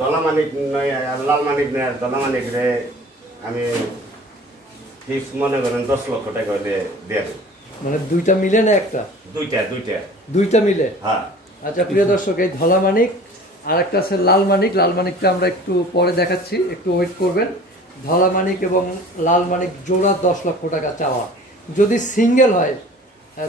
দলামানিক নয় লাল মানিক নয় দলামানিক রে আমি ফিক্স মনে করেন 10 লক্ষ টাকা দিয়ে দেব। মানে দুইটা মিলে না একটা? দুইটা মিলে। হ্যাঁ। আচ্ছা প্রিয় দর্শক, এই ধলা মানিক আর একটা আছে লাল মানিক। লাল মানিকটা আমরা একটু পরে দেখাচ্ছি, একটু ওয়েট করবেন। ধলা মানিক এবং লাল মানিক জোড়া 10 লক্ষ টাকা চাওয়া। যদি সিঙ্গেল হয়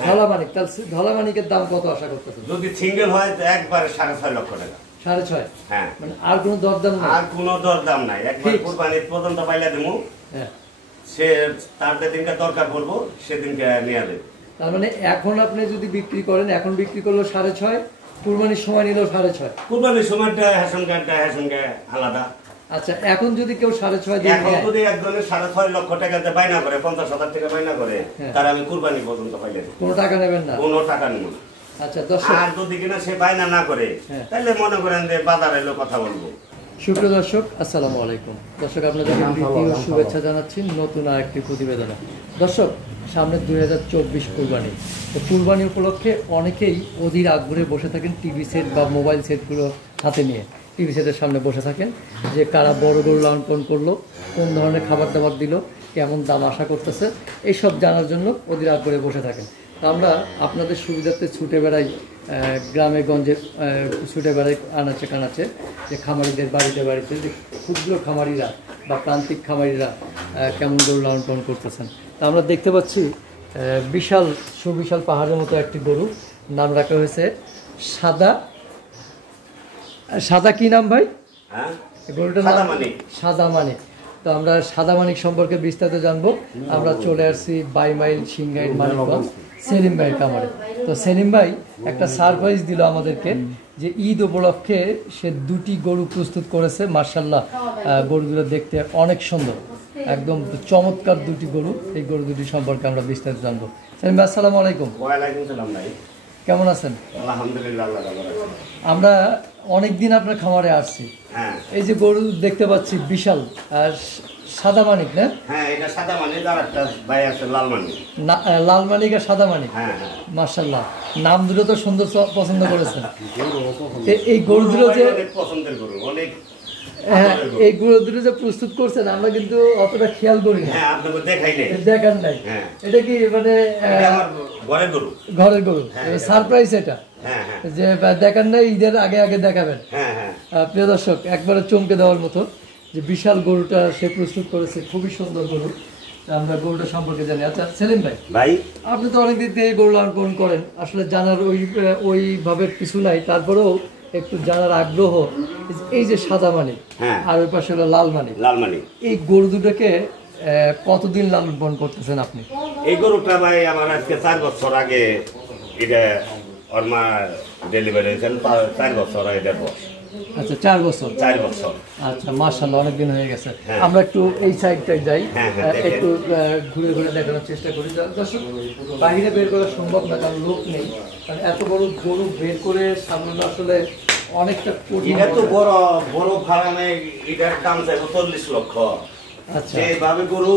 ধলা মানিক, তাহলে ধলা মানিকের দাম কত আশা করতেছেন? যদি সিঙ্গেল হয় তো একবারে 6.5 লক্ষ টাকা। 6.5? হ্যাঁ। মানে আর কোনো দরদাম নাই? আর কোনো দরদাম নাই, একবার কুরবানির পর্যন্ত পাইলা দেবো। হ্যাঁ, সে তার যেদিনকে দরকার পড়বো সেদিনকে নিয়ে যাবে। তার মানে এখন আপনি যদি বিক্রি করেন, এখন বিক্রি করলো 6.5, কুরবানির সময় নিলেও 6.5? কুরবানির সময়টা হ্যাসনকে আলাদা। আচ্ছা, এখন যদি কেউ 6.5 দিয়ে এখন যদি একজনের 6.5 লক্ষ টাকা দিয়ে বাইনা করে, 50,000 টাকা বাইনা করে, তার আমি কুরবানি পর্যন্ত পাইলে দেব। কোনো টাকা নেবেন না? কোনো টাকা নেব না। আচ্ছা দর্শক, আর যদি কিনা সে বাইনা না করে তাহলে মনে করেন যে বাজারে এলো কথা বলবো। সুপ্রিয় দর্শক, আসসালামু আলাইকুম। দর্শক, আপনাদের প্রীতি ও শুভেচ্ছা জানাচ্ছি নতুন আরেকটি প্রতিবেদনে। দর্শক, সামনে 2024 কুরবানি। তো কুরবানি উপলক্ষে অনেকেই অধীর আগ্রহে বসে থাকেন টিভি সেট বা মোবাইল সেটগুলো হাতে নিয়ে। টিভি সেটের সামনে বসে থাকেন যে কারা বড় গরু লালন পালন করলো, কোন ধরনের খাবার দাবার দিল, কেমন দাম আশা করতেছে, এইসব জানার জন্য অধীর আগ্রহে বসে থাকেন। আমরা আপনাদের সুবিধার্থে ছুটে বেড়াই, গ্রামে গঞ্জে ছুটে বেড়াই আনাচে কানাচে, যে খামারিদের বাড়িতে বাড়িতে যে ক্ষুদ্র খামারিরা বা প্রান্তিক খামারিরা কেমন গরু লালন পালন করতেছেন। তা আমরা দেখতে পাচ্ছি বিশাল সুবিশাল পাহাড়ের মতো একটি গরু, নাম রাখা হয়েছে সাদা। সাদা কি নাম ভাই? গরুটার নাম সাদা মানিক। তো আমরা সাদা মানিক সম্পর্কে বিস্তারিত জানবো। আমরা চলে আসছি 22 মাইল সিংগাইর মানিকগঞ্জ সেলিম ভাইয়ের খামারে। তো সেলিম ভাই একটা সারপ্রাইজ দিল আমাদেরকে যে ঈদ উপলক্ষে সে 2টি গরু প্রস্তুত করেছে। মার্শাল্লাহ, গরুগুলো দেখতে অনেক সুন্দর, একদম চমৎকার 2টি গরু। এই গরু 2টি সম্পর্কে আমরা বিস্তারিত জানবো। সেলিম ভাই, আসসালামু আলাইকুম। ওয়ালাইকুম সালাম ভাই, কেমন আছেন? আলহামদুলিল্লাহ, আল্লাহ ভালো রাখছে। আমরা অনেকদিন আপনার খামারে আসছি। হ্যাঁ, এই যে গরু দেখতে পাচ্ছি বিশাল, আর সাদা মানিক না? হ্যাঁ, এটা সাদা মানিক, আর একটা ভাই আছে লাল মানিক। লাল মানিক আর সাদা মানিক। হ্যাঁ হ্যাঁ, মাশাআল্লাহ, নাম দুটো তো সুন্দর পছন্দ করেছেন। এই গরু দুটো যে পছন্দের গরু অনেক, হ্যাঁ, এই গরু দুটো যে প্রস্তুত করছেন আমরা কিন্তু অতটা খেয়াল করি না। হ্যাঁ, আপনাকে দেখাই নাই, দেখার নাই। এটা কি মানে ঘরের গরু? ঘরের গরু, সারপ্রাইজ এটা। যে দেখার নাই, ঈদের আগে আগে দেখাবেন। প্রিয় দর্শক, একবারে চমকে দেওয়ার মতো যে বিশাল গরুটা সে প্রস্তুত করেছে, খুবই সুন্দর গরু। আমরা গরুটা সম্পর্কে জানি। আচ্ছা সেলিম ভাই, আপনি তো অনেকদিন থেকে গরু লালন পালন করেন, আসলে জানার ওইভাবে কিছু নাই, তারপরেও একটু জানার আগ্রহ। এই যে সাদা মানিক আর ওই পাশে হলো লাল মানিক, এই গরু দুটোকে কতদিন লালন পালন করতেছেন আপনি? এই গরুটা ভাই আমার আজকে 4 বছর আগে এটা ওর মা ডেলিভারি হয়েছেন, 4 বছর এটা বয়স। আচ্ছা, 4 বছর। আচ্ছা, মাশাআল্লাহ, অনেকদিন হয়ে গেছে। আমরা একটু এই সাইডটায় যাই, একটু ঘুরে ঘুরে দেখানোর চেষ্টা করি। দর্শক, বাইরে বের করা সম্ভব না, কারণ লোক নেই। কারণ এত বড় গরু বের করে সামনে আসলে অনেকটা কঠিন। এত বড় ফার্মে এটার দাম চাইবো 40 লক্ষ। আচ্ছা, এইভাবে গরু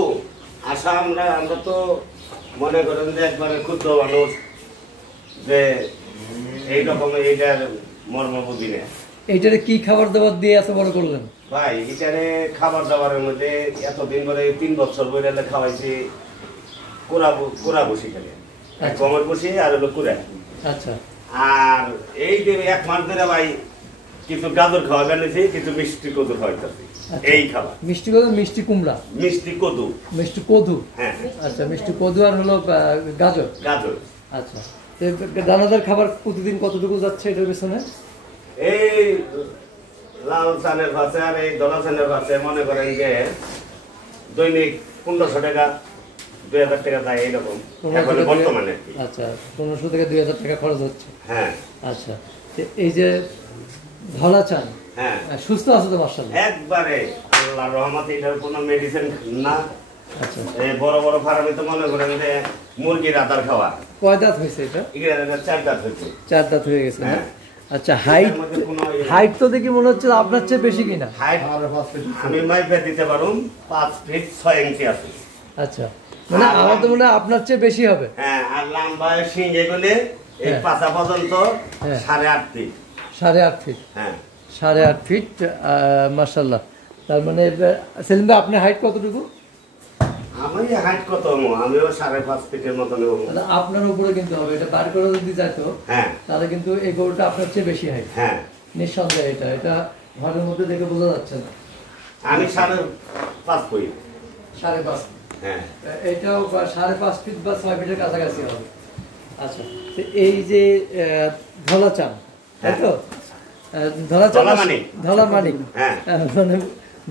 আশা আমরা তো মনে করেন যে একবারে ক্ষুদ্র মানুষ, যে এইরকম এইটার মর্ম বুঝি না। এইটারে কি খাবার দাবার দিয়ে এত বড় করলেন ভাই? এটারে খাবার দাবারের মধ্যে এতদিন ধরে 3 বছর ধরে খাওয়াইছি কোরা বসি, খেলে গমের বসি আর হলো কুড়া। আচ্ছা, আর এই যে 1 মাস ধরে ভাই কিছু গাজর খাওয়া বেড়েছি, কিছু মিষ্টি কদু খাওয়াইতেছি। এই খাবার মিষ্টি কদু, মিষ্টি কুমড়া, মিষ্টি কদু। হ্যাঁ, আচ্ছা, মিষ্টি কদু আর হলো গাজর। আচ্ছা, দানাদার খাবার প্রতিদিন কতটুকু যাচ্ছে এটার পেছনে? এই লাল চালের ভাষে আর এই দলা চালের ভাষে মনে করেন যে দৈনিক 1500 টাকা 2000 টাকা যায় এইরকম বর্তমানে। আচ্ছা, 1500 থেকে 2000 টাকা খরচ হচ্ছে। হ্যাঁ, আচ্ছা, এই যে ধলা চাল, হ্যাঁ, সুস্থ আছে তো? মাশাআল্লাহ, একবারে আল্লাহর রহমতে এটার কোনো মেডিসিন না। আচ্ছা, এই বড় বড় ফার্মে তো মনে করেন যে মুরগির আদার খাওয়া। কয় দাঁত হয়েছে এটা? 4 দাঁত হয়েছে। 4 দাঁত হয়ে গেছে। আচ্ছা, হাইট তো দেখি মনে হচ্ছে আপনার চেয়ে বেশি কিনা? হাইট আমি মাইপে দিতে পারুম 5 ফিট 6 ইঞ্চি আছে। আচ্ছা, মানে আমার তো মনে হয় আপনার চেয়ে বেশি হবে। হ্যাঁ, আর লম্বা সিং এগুলো এই পাছা পর্যন্ত 8.5 ফিট। 8.5 ফিট। হ্যাঁ, 8.5 ফিট, মাশাআল্লাহ। তার মানে সেলিম ভাই আপনার হাইট কতটুকু? আমি হাইট কত আমিও 5.5 ফিটের মতন হবো। তাহলে আপনার উপরে কিন্তু হবে, এটা বার করে যদি যাইতো হ্যাঁ তাহলে কিন্তু এই গরুটা আপনার চেয়ে বেশি হাইট। হ্যাঁ নিঃসন্দেহে এটা ঘরের মধ্যে দেখে বোঝা যাচ্ছে না। আমি 5.5 করি। 5.5, হ্যাঁ এটাও 5.5 ফিট বা 6 ফিটের কাছাকাছি হবে। আচ্ছা, তো এই যে ধলা চান, তাই তো? ধলা ধলামানিক। ধলামানিক, হ্যাঁ মানে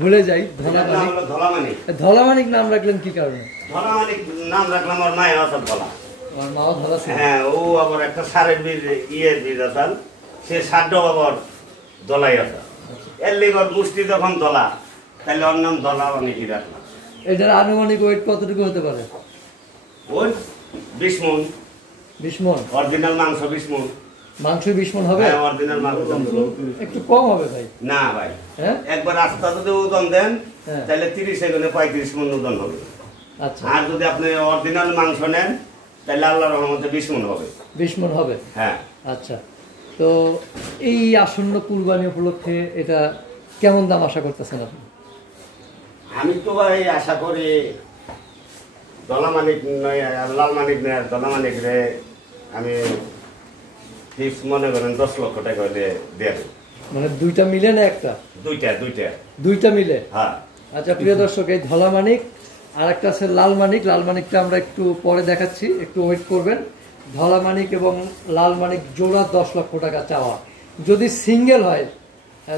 ভুলে যাই। এটার নাম হলো ধলামানিক। ধলামানিক নাম রাখলেন কি কারণে? ধলামানিক নাম রাখলাম আমার মায়ের অসৎ ধলা। আমার মাও ধলা ছিল। হ্যাঁ ও আবার একটা সারের বীজ বীজ আসাল, সে সারটাও আবার দলাই আসা, এর লিগর গোষ্ঠী যখন দলা, তাহলে ওর নাম ধলামানিকই রাখলাম। এটার আনুমানিক ওয়েট কতটুকু হতে পারে? ওই 20 মণ। 20 মণ? অরিজিনাল মাংস 20 মণ। মাংস 20 মণ হবে? হ্যাঁ অরিজিনাল মাংস। একটু কম হবে ভাই। না ভাই, হ্যাঁ একবার রাস্তা যদি ওজন দেন হ্যাঁ। তাহলে 30 সেকেন্ডে 35 মণ ওজন হবে। আচ্ছা, আর যদি আপনি অরিজিনাল মাংস নেন তাহলে আল্লাহর রহমতে 20 মণ হবে। 20 মণ হবে। হ্যাঁ আচ্ছা, তো এই আসন্ন কুরবানি উপলক্ষে এটা কেমন দাম আশা করতেছেন আপনি? আমি তো ভাই আশা করি দলামানিক নয়, লাল মানিক নয়, দলামানিক রে আমি ফিক্স মনে করেন 10 লক্ষ টাকা হলে দিয়ে দেব। মানে দুইটা মিলে না একটা? দুইটা মিলে। হ্যাঁ আচ্ছা প্রিয় দর্শক, এই ধলা মানিক আর একটা আছে লাল মানিক। লাল মানিকটা আমরা একটু পরে দেখাচ্ছি, একটু ওয়েট করবেন। ধলা মানিক এবং লাল মানিক জোড়া 10 লক্ষ টাকা চাওয়া। যদি সিঙ্গেল হয়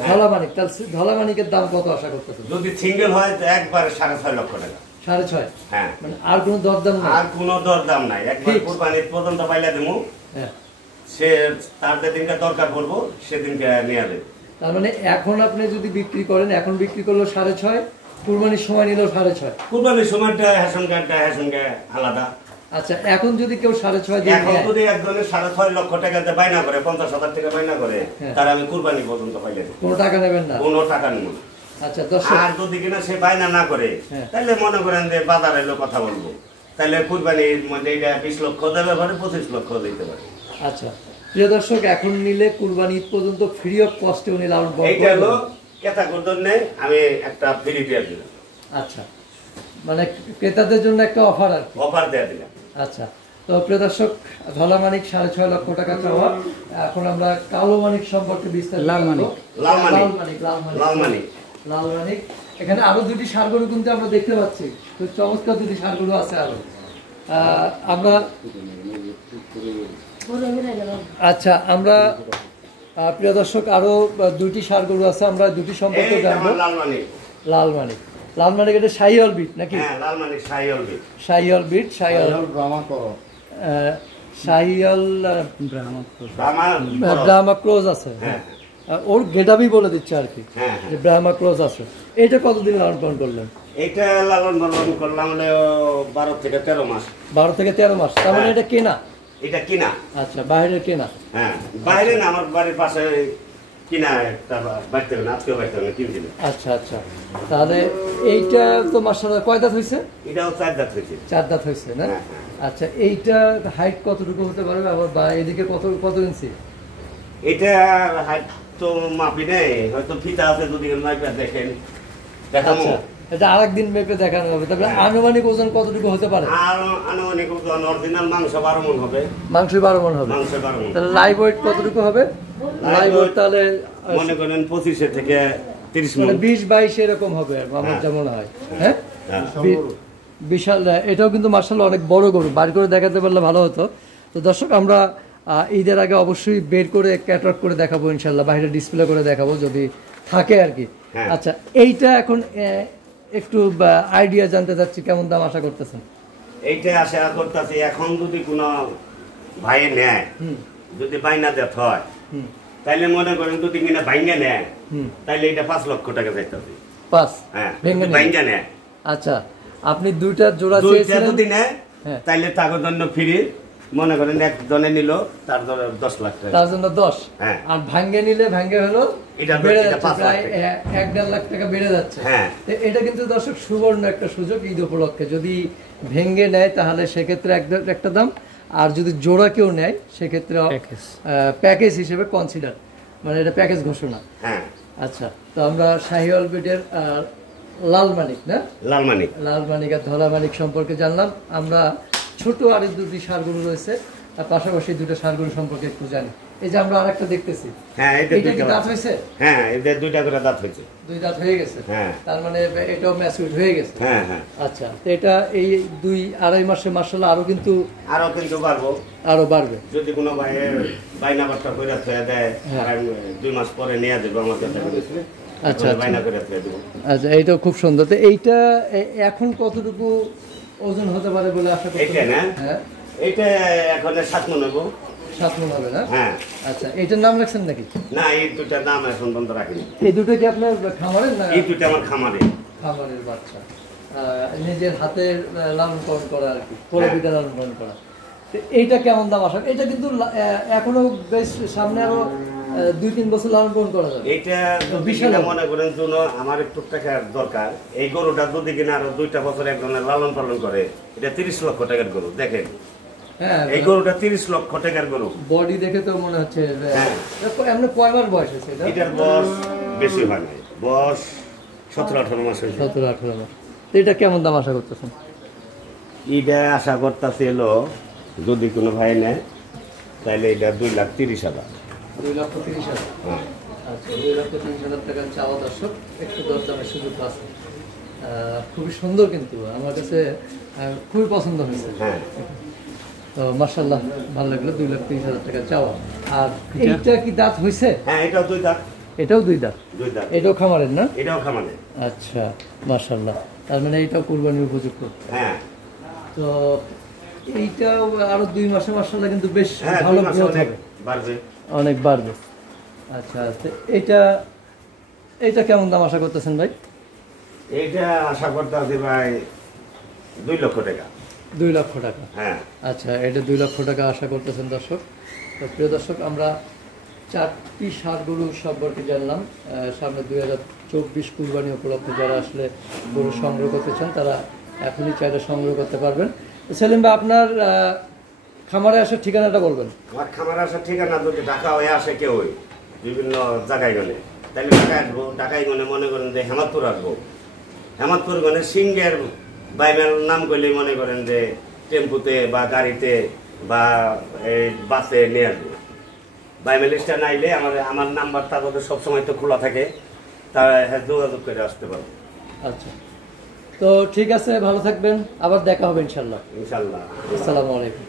ধলা মানিক, তাহলে ধলা মানিকের দাম কত আশা করতেছেন? যদি সিঙ্গেল হয় তো একবারে 6.5 লক্ষ টাকা। 6.5? হ্যাঁ, মানে আর কোনো দরদাম নাই? আর কোনো দরদাম নাই, একবার Fixed? কুরবানির পর্যন্ত পাইলা দেবো। হ্যাঁ, সে তার যেদিনকে দরকার পড়বো সেদিনকে নিয়ে দেবে। তার মানে এখন আপনি যদি বিক্রি করেন, এখন বিক্রি করলো 6.5, কুরবানির সময় নিল 6.5। কুরবানির সময়টা হ্যাসনকে আলাদা। আচ্ছা, এখন যদি কেউ 6.5 দিয়ে এখন নেয়, যদি একজনের 6.5 লক্ষ টাকাতে বাইনা করে, 50,000 টাকা বাইনা করে, হ্যাঁ। তার আমি কুরবানি পর্যন্ত পাইলে দেবো, কোনো টাকা নেবেন না? কোনো টাকা নেব না। আচ্ছা দর্শক, আর যদি কিনা সে বায়না না করে, হ্যাঁ। তাহলে মনে করেন যে বাজারে এলো কথা বলবো, তাহলে কুরবানির মধ্যে এটা 20 লক্ষ দেবে পারে, 25 লক্ষ দিতে পারে। আচ্ছা প্রিয় দর্শক, এখন নিলে কুরবানি ঈদ পর্যন্ত ফ্রি অফ কস্টে উনি লালন পালন এইটা হলো করবেন। ক্রেতার জন্য আমি একটা ফ্রি দিয়ে দিলাম, আচ্ছা, মানে ক্রেতাদের জন্য একটা অফার আর কি। অফার দিয়ে দিলাম। আচ্ছা, তো প্রিয় দর্শক, ধলা মানিক 6.5 লক্ষ টাকা চাওয়া। এখন আমরা কালো মানিক সম্পর্কে বিস্তারিত লাল মানিক। জানবো। লাল মানিক। লাল মানিক। লাল মানিক। এখানে আরো দুটি ষাঁড় গরু কিন্তু আমরা দেখতে পাচ্ছি, খুব চমৎকার দুটি ষাঁড় গরু আছে আরো। আমরা আচ্ছা, আমরা প্রিয় দর্শক আরো দুটি ষাঁড় গরু আছে, আমরা দুটি সম্পর্কে এই জানবো। আমার লাল মানিক। লাল মানিক। লাল মানিক এটা শাহিওয়াল বিট নাকি? হ্যাঁ, লাল মানিক শাহিওয়াল বিট। শাহিওয়াল বিট, শাহিওয়াল শাহিওয়াল ব্রাহ্মা ক্রোজ আছে। হ্যাঁ ওর গেটাবি বলে দিচ্ছে আর কি, হ্যাঁ যে ব্রাহ্মা ক্রোজ আছে। এটা কতদিন লালন পালন করলেন? এটা লালন পালন করলাম 12 থেকে 13 মাস। 12 থেকে 13 মাস। তার মানে হ্যাঁ। এটা কেনা? এটা কিনা। আচ্ছা, বাইরের কেনা। হ্যাঁ, বাইরে না, আমার বাড়ির পাশে কিনা একটা বাড়তে না, আজকে বাড়তে না, কিনছিল। আচ্ছা আচ্ছা, তাহলে এইটা তো মাশাআল্লাহ কয় দাঁত হয়েছে? এটাও 4 দাঁত হয়েছে। 4 দাঁত হয়েছে না? হ্যাঁ, আচ্ছা, এইটা হাইট কতটুকু হতে পারবে, আবার বা এদিকে কত ইঞ্চি? এটা হাইট তো মাপি নেই, হয়তো ফিতা আছে, যদি মাপে দেখেন দেখাবো। আচ্ছা, এটা আরেকদিন মেপে দেখানো হবে। তবে আনুমানিক ওজন কতটুকু হতে পারে? আর আনুমানিক ওজন অরিজিনাল মাংস 12 মণ হবে। মাংস 12 মণ হবে। মাংস 12 মণ। তাহলে লাইভ ওয়েট কতটুকু হবে? লাইভ ওয়েট তাহলে মনে করেন 25 থেকে 30 মণ। মানে 20-22 এরকম হবে আমার যা মনে হয়। হ্যাঁ, হ্যাঁ। বিশাল। এটাও কিন্তু মাশাআল্লাহ অনেক বড় গরু, বার করে দেখাতে পারলে ভালো হতো। তো দর্শক, আমরা ঈদের আগে অবশ্যই বের করে ক্যাটালগ করে দেখাবো ইনশাল্লাহ, বাইরে ডিসপ্লে করে দেখাবো যদি থাকে আর কি। হ্যাঁ। আচ্ছা, এইটা এখন একটু আইডিয়া জানতে চাচ্ছি, কেমন দাম আশা করতেছেন? এইটা আশা করতেছি, এখন যদি কোনো ভাই নেয়, যদি বাইনা দেত হয়, তাইলে মনে করেন যদি কিনা ভাঙ্গা নেয়, তাইলে এটা 5 লক্ষ টাকা যাইতেছে। 5? হ্যাঁ, ভেঙে নেয়। ভাঙ্গা নেয়। আচ্ছা, আপনি দুইটা জোড়া দুইটা চেয়েছিলেন? যদি নেয়, হ্যাঁ। তাইলে তার জন্য ফ্রি। মনে করেন একজনে নিল, তার জন্য 10 লাখ টাকা। তার জন্য 10। হ্যাঁ। আর ভাঙ্গে নিলে ভাঙ্গে হলো এটা বেড়ে এটা যাচ্ছে, 5 লাখ প্রায় টাকা। 1.5 লাখ টাকা বেড়ে যাচ্ছে। হ্যাঁ। তো এটা কিন্তু দর্শক সুবর্ণ একটা সুযোগ ঈদ উপলক্ষে। যদি ভেঙ্গে নেয় তাহলে সেক্ষেত্রে একটা দাম, আর যদি জোড়া কেউ নেয় সেক্ষেত্রে প্যাকেজ হিসেবে কনসিডার। মানে এটা প্যাকেজ ঘোষণা। হ্যাঁ। আচ্ছা, তো আমরা শাহিওয়াল ব্রিডের লাল মানিক না, লাল মানিক আর ধলা মানিক সম্পর্কে জানলাম। আমরা ছোট আর দুটি ষাঁড় গরু রয়েছে, আর পাশাপাশি দুটো ষাঁড় গরু সম্পর্কে একটু জানি। এই যে আমরা আরেকটা দেখতেছি, হ্যাঁ, এটা কি দাঁত হয়েছে? হ্যাঁ, এদের দুইটা করে দাঁত হয়েছে। দুই দাঁত হয়ে গেছে। হ্যাঁ, তার মানে এটাও ম্যাচিউর হয়ে গেছে। হ্যাঁ হ্যাঁ। আচ্ছা, তো এটা এই 2-2.5 মাসে মাশাআল্লাহ আরো কিন্তু বাড়বো, আরো বাড়বে। যদি কোনো ভাইয়ের বাইনা বাচ্চা করে থয়ে দেয়, আর 2 মাস পরে নিয়ে যাবে আমার কাছে। আচ্ছা, বাইনা করে থয়ে দেবো। আচ্ছা, এইটাও খুব সুন্দর। তো এইটা এখন কতটুকু ওজন হতে পারে বলে আশা করছেন? এটা না, হ্যাঁ, এটা এখন 7 মণ নেবো। 7 মণ হবে না? হ্যাঁ। আচ্ছা, এইটার নাম রাখছেন নাকি? না, এই দুটার নাম এখন পর্যন্ত রাখিনি। এই দুটো কি আপনার খামারের না? এই দুটো আমার খামারে। খামারের বাচ্চা, নিজের হাতের লালন পালন করা আর কি, পোলাপিটা লালন পালন করা। তো এইটা কেমন দাম আসা? এটা কিন্তু এখনো বেশ সামনে আরো 2-3 বছর লালন পালন করা যাবে। এটা বিশাল মনে করেন জন্য আমার একটু টাকা দরকার। এই গরুটা যদি কিনা আরো 2টা বছর একজনের লালন পালন করে, এটা 30 লক্ষ টাকার গরু। দেখেন, হ্যাঁ, এই গরুটা 30 লক্ষ টাকার গরু। বডি দেখে তো মনে হচ্ছে। এমনি কয় মাস বয়স হয়েছে এটা? এটার বয়স বেশি হয় না, বয়স 17-18 মাস হয়েছে। 17-18 মাস। তো এটা কেমন দাম আশা করতেছেন? এটা আশা করতেছি হলো, যদি কোনো ভাই নেয় তাহলে এটা 2,30,000। 2,30,000। হ্যাঁ। আচ্ছা, 2,30,000 টাকা চাওয়া। দর্শক, একটু দরদামের সুযোগ আছে। খুবই সুন্দর, কিন্তু আমার কাছে খুবই পছন্দ হয়েছে। হ্যাঁ, তো মাশাআল্লাহ ভালো লাগলো। 2,30,000 টাকা চাওয়া। আর এইটা কি দাঁত হয়েছে? হ্যাঁ, এটাও 2 দাঁত। এটাও 2 দাঁত। 2 দাঁত। এটাও খামারের না? এটাও খামারে। আচ্ছা, মাশাআল্লাহ। তার মানে এটাও কুরবানির উপযুক্ত। হ্যাঁ। তো এইটাও আরো 2 মাসে মাশাআল্লাহ কিন্তু বেশ হ্যাঁ, ভালো 2 মাসে গ্রোথ অনেক হবে, বাড়বে। অনেক বাড়বে। আচ্ছা, তো এটা কেমন দাম আশা করতেছেন ভাই? এইটা আশা করতেছি ভাই 2 লক্ষ টাকা। 2 লক্ষ টাকা। হ্যাঁ। আচ্ছা, এটা 2 লক্ষ টাকা আশা করতেছেন দর্শক। তো প্রিয় দর্শক, আমরা 4টি ষাঁড় গরু সম্পর্কে জানলাম। সামনে 2024 কুরবানি উপলক্ষে যারা আসলে গরু সংগ্রহ করতে চান, তারা এখনই চাইলে সংগ্রহ করতে পারবেন। সেলিম ভাই, আপনার খামারে আসার ঠিকানাটা বলবেন। আমার খামারে আসার ঠিকানা যদি ঢাকা হয়ে আসে কেউ বিভিন্ন জায়গায় গেলে, তাহলে ঢাকায় আসবো। ঢাকায় গেলে মনে করেন যে হেমাদপুর আসবো। হেমাদপুর গেলে সিংহের বাইবেল নাম করলে মনে করেন যে টেম্পুতে বা গাড়িতে বা এই বাসে নিয়ে আসবো। বাইবেল স্ট্যান্ড আইলে আমার নাম্বারটা আমাদের সবসময় তো খোলা থাকে, তারা যোগাযোগ করে আসতে পারবো। আচ্ছা, তো ঠিক আছে, ভালো থাকবেন, আবার দেখা হবে ইনশাল্লাহ। ইনশাল্লাহ। আসসালামু আলাইকুম।